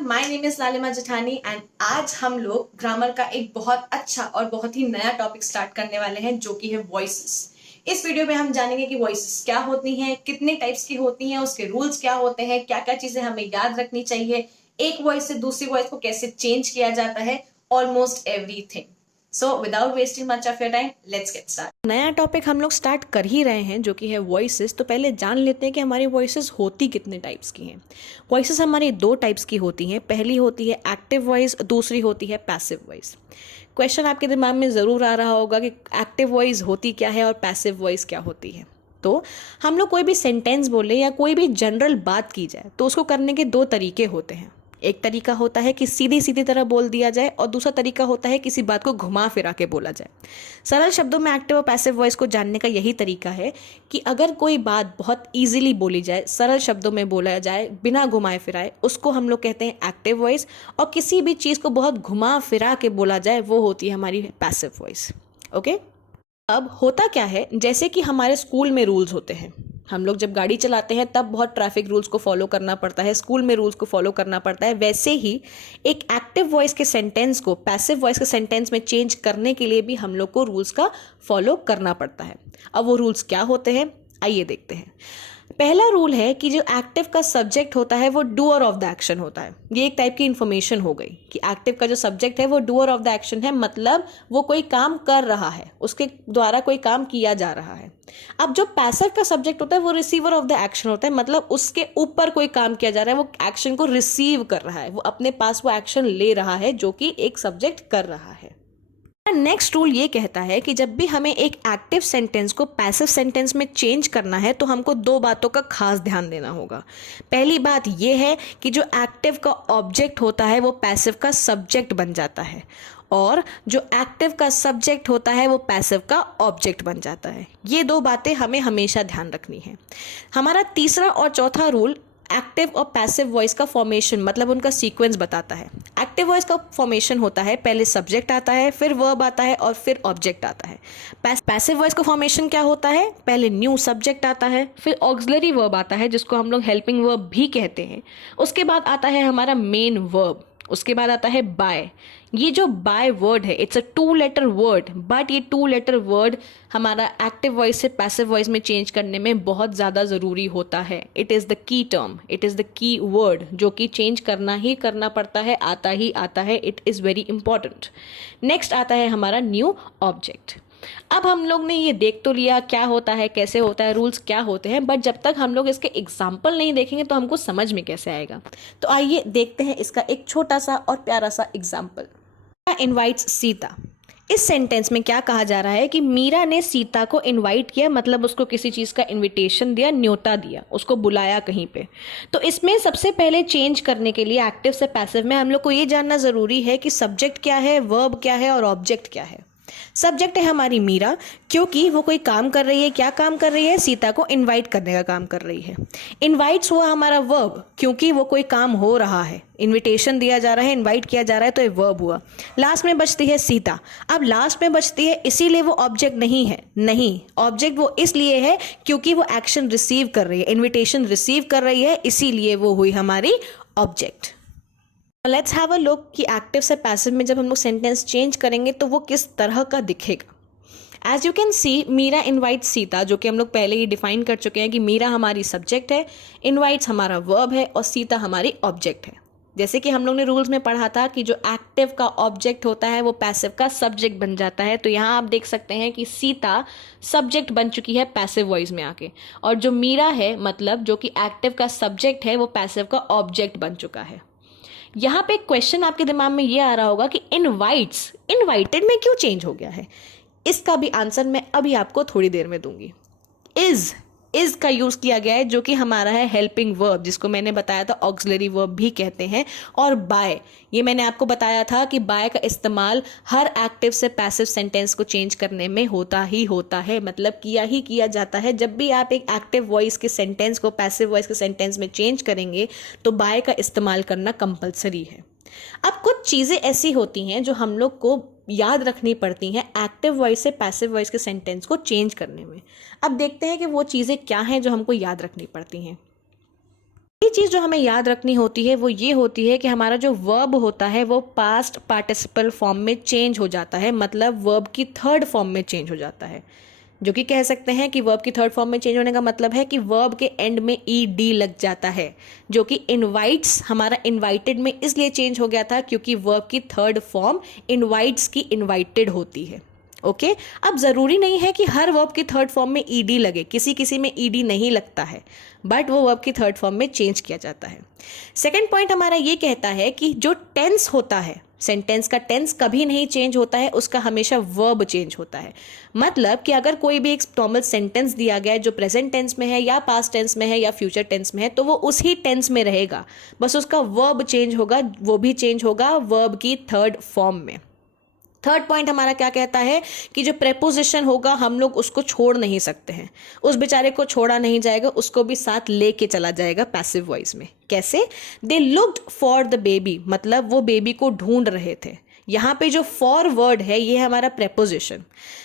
Everyone, my name is लालिमा जेठानी and आज हम लोग ग्रामर का एक बहुत अच्छा और बहुत ही नया टॉपिक स्टार्ट करने वाले हैं जो कि है वॉइसेस। इस वीडियो में हम जानेंगे कि वॉइसेस क्या होती हैं, कितने टाइप्स की होती हैं, उसके रूल्स क्या होते हैं, क्या क्या चीजें हमें याद रखनी चाहिए, एक वॉइस से दूसरी वॉइस को कैसे चेंज किया जाता है, almost everything. So without wasting much of your time, let's get start. नया टॉपिक हम लोग स्टार्ट कर ही रहे हैं जो कि है वॉइसेस। तो पहले जान लेते हैं कि हमारी वॉइसेस होती कितने टाइप्स की हैं। वॉइसेस हमारी दो टाइप्स की होती हैं। पहली होती है एक्टिव वॉइस, दूसरी होती है पैसिव वॉइस। क्वेश्चन आपके दिमाग में ज़रूर आ रहा होगा कि एक्टिव वॉइस होती क्या है और पैसिव वॉइस क्या होती है। तो हम लोग कोई भी सेंटेंस बोले या कोई भी जनरल बात की जाए तो उसको करने के दो तरीके होते हैं। एक तरीका होता है कि सीधी सीधी तरह बोल दिया जाए और दूसरा तरीका होता है किसी बात को घुमा फिरा के बोला जाए। सरल शब्दों में एक्टिव और पैसिव वॉइस को जानने का यही तरीका है कि अगर कोई बात बहुत इजीली बोली जाए, सरल शब्दों में बोला जाए बिना घुमाए फिराए, उसको हम लोग कहते हैं एक्टिव वॉइस। और किसी भी चीज़ को बहुत घुमा फिरा के बोला जाए वो होती है हमारी पैसिव वॉइस। ओके, अब होता क्या है, जैसे कि हमारे स्कूल में रूल्स होते हैं। हम लोग जब गाड़ी चलाते हैं तब बहुत ट्रैफिक रूल्स को फॉलो करना पड़ता है, स्कूल में रूल्स को फॉलो करना पड़ता है। वैसे ही एक एक्टिव वॉइस के सेंटेंस को पैसिव वॉइस के सेंटेंस में चेंज करने के लिए भी हम लोग को रूल्स का फॉलो करना पड़ता है। अब वो रूल्स क्या होते हैं, आइए देखते हैं। पहला रूल है कि जो एक्टिव का सब्जेक्ट होता है वो डूअर ऑफ द एक्शन होता है। ये एक टाइप की इंफॉर्मेशन हो गई कि एक्टिव का जो सब्जेक्ट है वो डूअर ऑफ द एक्शन है, मतलब वो कोई काम कर रहा है, उसके द्वारा कोई काम किया जा रहा है। अब जो पैसिव का सब्जेक्ट होता है वो रिसीवर ऑफ द एक्शन होता है, मतलब उसके ऊपर कोई काम किया जा रहा है, वो एक्शन को रिसीव कर रहा है, वो अपने पास वो एक्शन ले रहा है जो कि एक सब्जेक्ट कर रहा है। नेक्स्ट रूल ये कहता है कि जब भी हमें एक एक्टिव सेंटेंस को पैसिव सेंटेंस में चेंज करना है तो हमको दो बातों का खास ध्यान देना होगा। पहली बात ये है कि जो एक्टिव का ऑब्जेक्ट होता है वो पैसिव का सब्जेक्ट बन जाता है, और जो एक्टिव का सब्जेक्ट होता है वो पैसिव का ऑब्जेक्ट बन जाता है। ये दो बातें हमें हमेशा ध्यान रखनी है। हमारा तीसरा और चौथा रूल एक्टिव और पैसिव वॉइस का फॉर्मेशन, मतलब उनका सीक्वेंस बताता है। एक्टिव वॉइस का फॉर्मेशन होता है, पहले सब्जेक्ट आता है, फिर वर्ब आता है और फिर ऑब्जेक्ट आता है। पैसिव वॉइस का फॉर्मेशन क्या होता है, पहले न्यू सब्जेक्ट आता है, फिर ऑक्सिलरी वर्ब आता है जिसको हम लोग हेल्पिंग वर्ब भी कहते हैं, उसके बाद आता है हमारा मेन वर्ब, उसके बाद आता है बाय। ये जो बाय वर्ड है it's a 2 letter word, but ये 2 लेटर वर्ड हमारा एक्टिव वॉइस से पैसिव वॉइस में चेंज करने में बहुत ज़्यादा ज़रूरी होता है। It is the key term, it is the key word जो कि चेंज करना ही करना पड़ता है, आता ही आता है। It is very important. Next आता है हमारा न्यू ऑब्जेक्ट। अब हम लोग ने ये देख तो लिया क्या होता है, कैसे होता है, रूल्स क्या होते हैं, बट जब तक हम लोग इसके एग्जाम्पल नहीं देखेंगे तो हमको समझ में कैसे आएगा। तो आइए देखते हैं इसका एक छोटा सा और प्यारा सा एग्जाम्पल। इनवाइट्स सीता। इस सेंटेंस में क्या कहा जा रहा है कि मीरा ने सीता को इनवाइट किया, मतलब उसको किसी चीज़ का इनविटेशन दिया, न्योता दिया, उसको बुलाया कहीं पे। तो इसमें सबसे पहले चेंज करने के लिए एक्टिव से पैसिव में हम लोग को ये जानना ज़रूरी है कि सब्जेक्ट क्या है, वर्ब क्या है और ऑब्जेक्ट क्या है। सब्जेक्ट है हमारी मीरा, क्योंकि वो कोई काम कर रही है। क्या काम कर रही है, सीता को इनवाइट करने का काम कर रही है। इनवाइट्स हुआ हमारा वर्ब, क्योंकि वो कोई काम हो रहा है, इनविटेशन दिया जा रहा है, इनवाइट किया जा रहा है, तो ये वर्ब हुआ। लास्ट में बचती है सीता। अब लास्ट में बचती है इसीलिए वो ऑब्जेक्ट नहीं है, नहीं, ऑब्जेक्ट वो इसलिए है क्योंकि वो एक्शन रिसीव कर रही है, इन्विटेशन रिसीव कर रही है, इसीलिए वो हुई हमारी object. Let's have a look कि एक्टिव से पैसिव में जब हम लोग सेंटेंस चेंज करेंगे तो वो किस तरह का दिखेगा। As you can see, Meera invite Sita, जो कि हम लोग पहले ही डिफाइन कर चुके हैं कि मीरा हमारी सब्जेक्ट है, इनवाइट्स हमारा वर्ब है और सीता हमारी ऑब्जेक्ट है। जैसे कि हम लोग ने रूल्स में पढ़ा था कि जो एक्टिव का ऑब्जेक्ट होता है वो पैसिव का सब्जेक्ट बन जाता है। तो यहाँ आप देख सकते हैं कि सीता सब्जेक्ट बन चुकी है पैसिव वॉइस में आके, और जो मीरा है, मतलब जो कि एक्टिव का सब्जेक्ट है, वो पैसिव का ऑब्जेक्ट बन चुका है। यहाँ पे क्वेश्चन आपके दिमाग में ये आ रहा होगा कि इनवाइट्स इनवाइटेड में क्यों चेंज हो गया है। इसका भी आंसर मैं अभी आपको थोड़ी देर में दूंगी। इज का यूज किया गया है जो कि हमारा है हेल्पिंग वर्ब, जिसको मैंने बताया था ऑक्सिलरी वर्ब भी कहते हैं। और बाय, ये मैंने आपको बताया था कि बाय का इस्तेमाल हर एक्टिव से पैसिव सेंटेंस को चेंज करने में होता ही होता है, मतलब किया ही किया जाता है। जब भी आप एक एक्टिव वॉइस के सेंटेंस को पैसिव वॉइस के सेंटेंस में चेंज करेंगे तो बाय का इस्तेमाल करना कंपलसरी है। अब कुछ चीज़ें ऐसी होती हैं जो हम लोग को याद रखनी पड़ती हैं एक्टिव वॉइस से पैसिव वॉइस के सेंटेंस को चेंज करने में। अब देखते हैं कि वो चीज़ें क्या हैं जो हमको याद रखनी पड़ती हैं। ये चीज़ जो हमें याद रखनी होती है वो ये होती है कि हमारा जो वर्ब होता है वो पास्ट पार्टिसिपल फॉर्म में चेंज हो जाता है, मतलब वर्ब की थर्ड फॉर्म में चेंज हो जाता है, जो कि कह सकते हैं कि वर्ब की थर्ड फॉर्म में चेंज होने का मतलब है कि वर्ब के एंड में ईडी लग जाता है, जो कि इनवाइट्स, हमारा इनवाइटेड में इसलिए चेंज हो गया था क्योंकि वर्ब की थर्ड फॉर्म इनवाइट्स की इनवाइटेड होती है। ओके अब ज़रूरी नहीं है कि हर वर्ब की थर्ड फॉर्म में ईडी लगे, किसी किसी में ईडी नहीं लगता है, बट वो वर्ब की थर्ड फॉर्म में चेंज किया जाता है। सेकेंड पॉइंट हमारा ये कहता है कि जो टेंस होता है, सेंटेंस का टेंस कभी नहीं चेंज होता है, उसका हमेशा वर्ब चेंज होता है। मतलब कि अगर कोई भी एक नॉर्मल सेंटेंस दिया गया है जो प्रेजेंट टेंस में है या पास्ट टेंस में है या फ्यूचर टेंस में है, तो वो उसी टेंस में रहेगा, बस उसका वर्ब चेंज होगा, वो भी चेंज होगा वर्ब की थर्ड फॉर्म में। थर्ड पॉइंट हमारा क्या कहता है कि जो प्रेपोजिशन होगा हम लोग उसको छोड़ नहीं सकते हैं, उस बेचारे को छोड़ा नहीं जाएगा, उसको भी साथ लेके चला जाएगा पैसिव वॉइस में। कैसे? They looked for the baby, मतलब वो बेबी को ढूंढ रहे थे। यहाँ पे जो फॉर वर्ड है ये है हमारा preposition.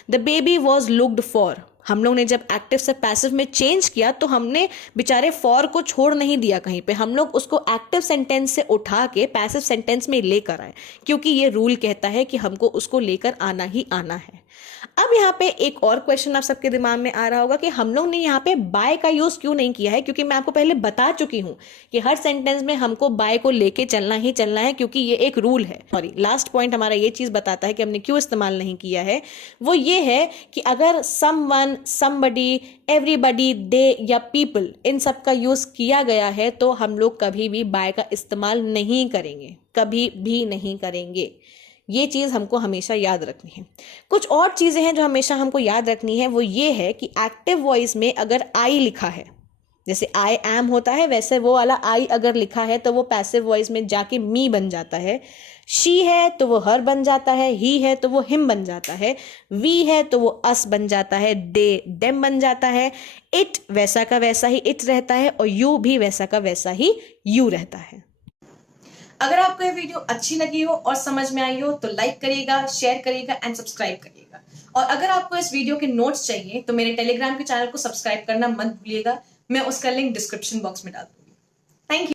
The baby was looked for, हम लोग ने जब एक्टिव से पैसिव में चेंज किया तो हमने बेचारे फॉर को छोड़ नहीं दिया कहीं पे, हम लोग उसको एक्टिव सेंटेंस से उठा के पैसिव सेंटेंस में लेकर आए, क्योंकि ये रूल कहता है कि हमको उसको लेकर आना ही आना है। अब यहाँ पे एक और क्वेश्चन आप सबके दिमाग में आ रहा होगा कि हम लोग ने यहाँ पे बाय का यूज क्यों नहीं किया है, क्योंकि मैं आपको पहले बता चुकी हूँ कि हर सेंटेंस में हमको बाय को लेके चलना ही चलना है, क्योंकि ये एक रूल है। सॉरी, लास्ट पॉइंट हमारा ये चीज बताता है कि हमने क्यों इस्तेमाल नहीं किया है। वो ये है कि अगर समवन, समबडी, एवरीबडी, दे या पीपल, इन सब का यूज किया गया है तो हम लोग कभी भी बाय का इस्तेमाल नहीं करेंगे, कभी भी नहीं करेंगे। ये चीज़ हमको हमेशा याद रखनी है। कुछ और चीज़ें हैं जो हमेशा हमको याद रखनी है, वो ये है कि एक्टिव वॉइस में अगर आई लिखा है, जैसे आई एम होता है, वैसे वो वाला आई अगर लिखा है तो वो पैसिव वॉइस में जाके मी बन जाता है। शी है तो वो हर बन जाता है, ही है तो वो हिम बन जाता है, वी है तो वो अस बन जाता है, दे देम बन जाता है, इट वैसा का वैसा ही इट रहता है, और यू भी वैसा का वैसा ही यू रहता है। अगर आपको ये वीडियो अच्छी लगी हो और समझ में आई हो तो लाइक करिएगा, शेयर करिएगा एंड सब्सक्राइब करिएगा। और अगर आपको इस वीडियो के नोट्स चाहिए तो मेरे टेलीग्राम के चैनल को सब्सक्राइब करना मत भूलिएगा, मैं उसका लिंक डिस्क्रिप्शन बॉक्स में डाल दूंगी। Thank you.